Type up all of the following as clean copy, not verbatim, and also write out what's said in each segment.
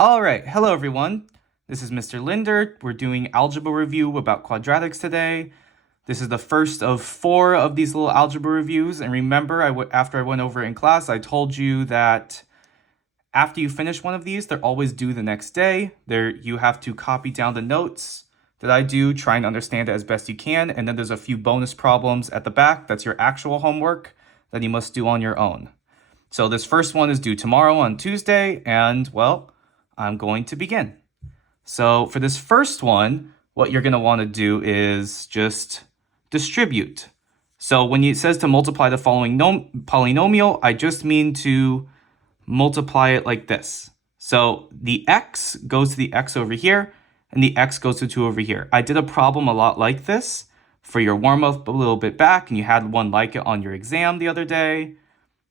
All right, hello everyone. This is Mr. Linder. We're doing algebra review about quadratics today. This is the first of 4 of these little algebra reviews. And remember, after I went over it in class, I told you that after you finish one of these, they're always due the next day. You have to copy down the notes that I do, try and understand it as best you can. And then there's a few bonus problems at the back. That's your actual homework that you must do on your own. So this first one is due tomorrow on Tuesday, and well, I'm going to begin. So for this first one, what you're going to want to do is just distribute. So when it says to multiply the following polynomial, I just mean to multiply it like this. So the x goes to the x over here, and the x goes to 2 over here. I did a problem a lot like this for your warm-up a little bit back, and you had one like it on your exam the other day.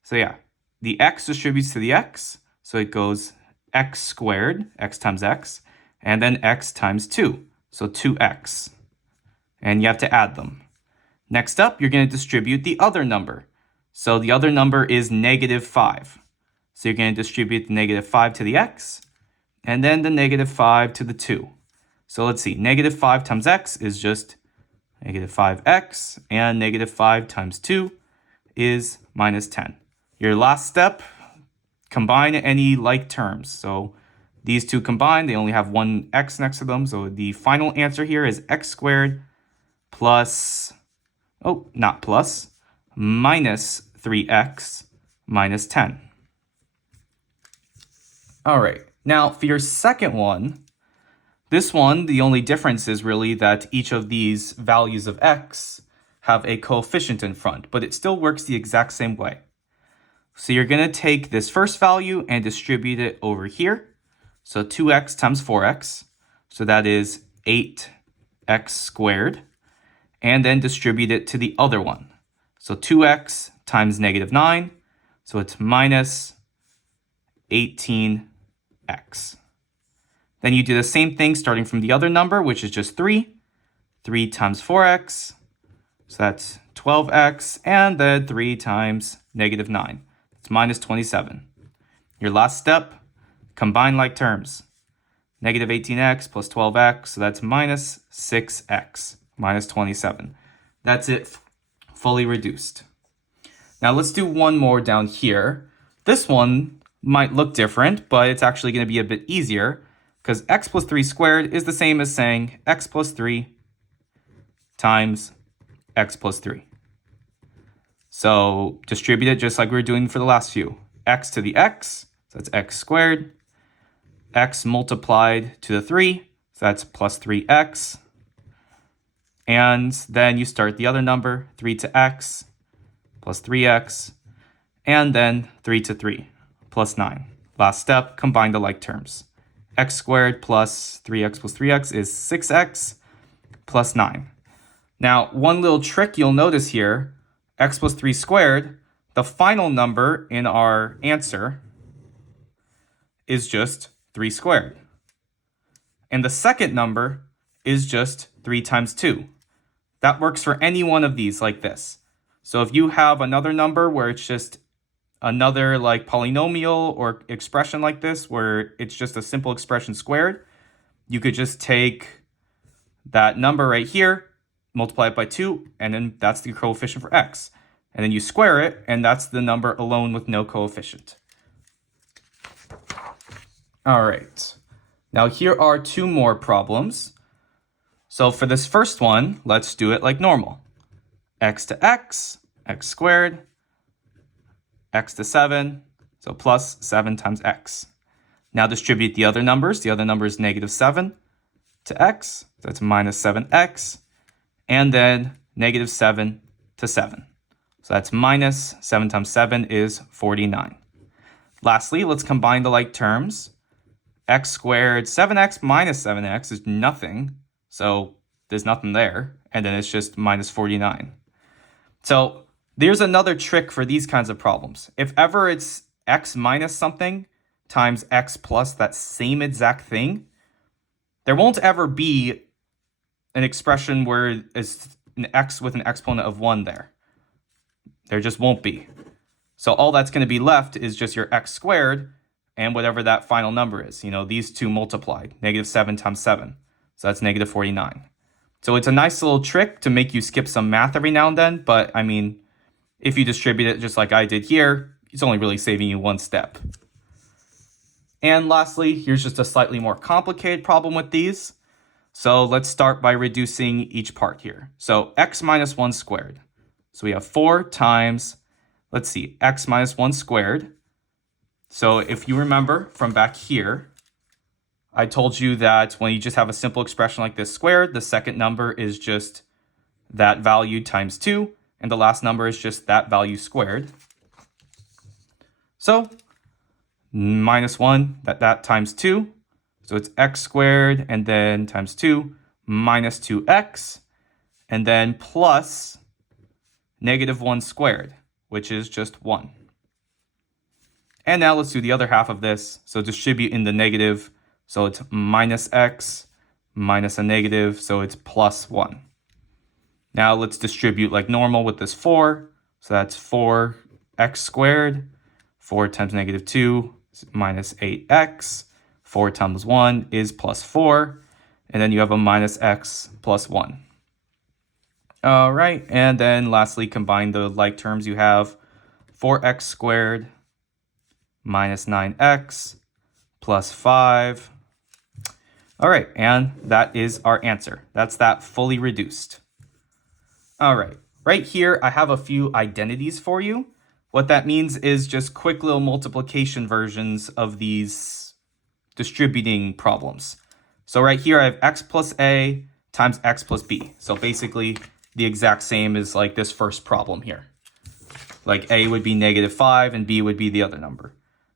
So yeah, the x distributes to the x, so it goes x squared, x times x, and then x times 2, so 2x. And you have to add them. Next up, you're going to distribute the other number. So the other number is -5. So you're going to distribute the -5 to the x, and then the -5 to the 2. So let's see, -5 times x is just -5x, and -5 times 2 is -10. Your last step, combine any like terms. So these two combined, they only have one x next to them. So the final answer here is x squared plus, minus 3x minus 10. All right, now for your second one, this one, the only difference is really that each of these values of x have a coefficient in front, but it still works the exact same way. So you're going to take this first value and distribute it over here. So 2x times 4x, so that is 8x squared, and then distribute it to the other one. So 2x times -9, so it's minus 18x. Then you do the same thing starting from the other number, which is just 3. 3 times 4x, so that's 12x, and then 3 times -9. It's minus 27. Your last step, combine like terms. -18x plus 12x, so that's minus 6x, minus 27. That's it, fully reduced. Now let's do one more down here. This one might look different, but it's actually going to be a bit easier because x plus 3 squared is the same as saying x plus 3 times x plus 3. So distribute it just like we were doing for the last few. X to the x, so that's x squared. X multiplied to the 3, so that's plus 3x. And then you start the other number, 3 to x plus 3x, and then 3 to 3 plus 9. Last step, combine the like terms. X squared plus 3x is 6x plus 9. Now, one little trick you'll notice here, x plus 3 squared, the final number in our answer is just 3 squared. And the second number is just 3 times 2. That works for any one of these like this. So if you have another number where it's just another like polynomial or expression like this, where it's just a simple expression squared, you could just take that number right here, multiply it by 2, and then that's the coefficient for x. And then you square it, and that's the number alone with no coefficient. All right. Now here are 2 more problems. So for this first one, let's do it like normal. X to x, x squared, x to 7, so plus 7 times x. Now distribute the other numbers. The other number is -7 to x, so that's minus 7x, and then -7 to 7. So that's minus 7 times 7 is 49. Lastly, let's combine the like terms. X squared, 7x minus 7x is nothing. So there's nothing there. And then it's just minus 49. So there's another trick for these kinds of problems. If ever it's x minus something times x plus that same exact thing, there won't ever be an expression where it's an x with an exponent of 1 there. There just won't be. So all that's going to be left is just your x squared and whatever that final number is. You know, these two multiplied, -7 times 7. So that's -49. So it's a nice little trick to make you skip some math every now and then. But I mean, if you distribute it just like I did here, it's only really saving you one step. And lastly, here's just a slightly more complicated problem with these. So let's start by reducing each part here. So x minus 1 squared. So we have 4 times, let's see, x minus 1 squared. So if you remember from back here, I told you that when you just have a simple expression like this squared, the second number is just that value times 2, and the last number is just that value squared. So minus 1, that times 2. So it's x squared, and then times 2 minus 2x, and then plus -1 squared, which is just 1. And now let's do the other half of this. So distribute in the negative. So it's minus x minus a negative, so it's plus 1. Now let's distribute like normal with this 4. So that's 4x squared. 4 times -2 minus 8x. 4 times 1 is plus 4. And then you have a minus x plus 1. All right, and then lastly, combine the like terms. You have 4x squared minus 9x plus 5. All right, and that is our answer. That's that fully reduced. All right, right here, I have a few identities for you. What that means is just quick little multiplication versions of these distributing problems. So right here, I have x plus a times x plus b. So basically the exact same as like this first problem here. Like a would be -5 and b would be the other number.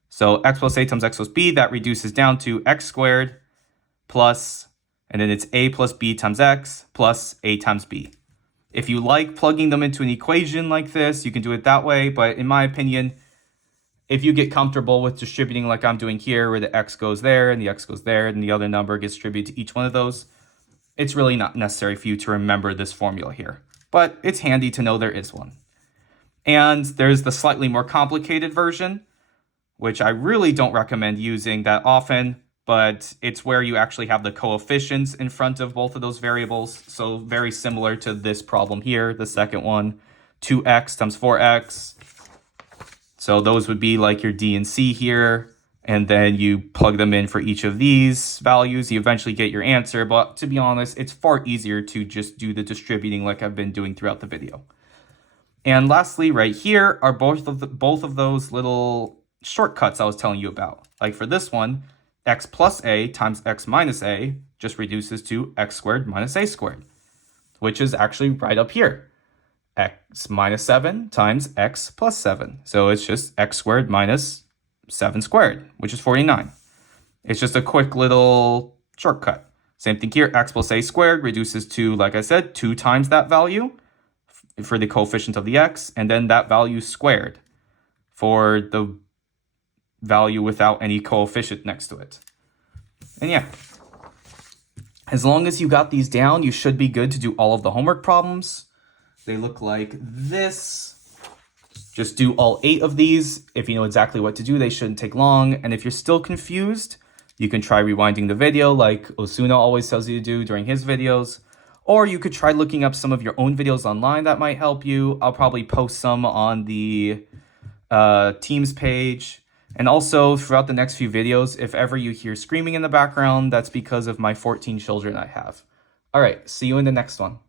So x plus a times x plus b, that reduces down to x squared plus, and then it's a plus b times x plus a times b. If you like plugging them into an equation like this, you can do it that way. But in my opinion, if you get comfortable with distributing like I'm doing here, where the x goes there and the x goes there and the other number gets distributed to each one of those, it's really not necessary for you to remember this formula here. But it's handy to know there is one. And there's the slightly more complicated version, which I really don't recommend using that often, but it's where you actually have the coefficients in front of both of those variables. So very similar to this problem here, the second one, 2x times 4x. So those would be like your D and C here. And then you plug them in for each of these values. You eventually get your answer. But to be honest, it's far easier to just do the distributing like I've been doing throughout the video. And lastly, right here are both of those little shortcuts I was telling you about. Like for this one, x plus a times x minus a just reduces to x squared minus a squared, which is actually right up here. X minus 7 times x plus 7. So it's just x squared minus 7 squared, which is 49. It's just a quick little shortcut. Same thing here, x plus a squared reduces to, like I said, 2 times that value for the coefficient of the x, and then that value squared for the value without any coefficient next to it. And yeah, as long as you got these down, you should be good to do all of the homework problems. They look like this. Just do all 8 of these. If you know exactly what to do, they shouldn't take long. And if you're still confused, you can try rewinding the video like Osuna always tells you to do during his videos. Or you could try looking up some of your own videos online that might help you. I'll probably post some on the Teams page. And also, throughout the next few videos, if ever you hear screaming in the background, that's because of my 14 children I have. All right, see you in the next one.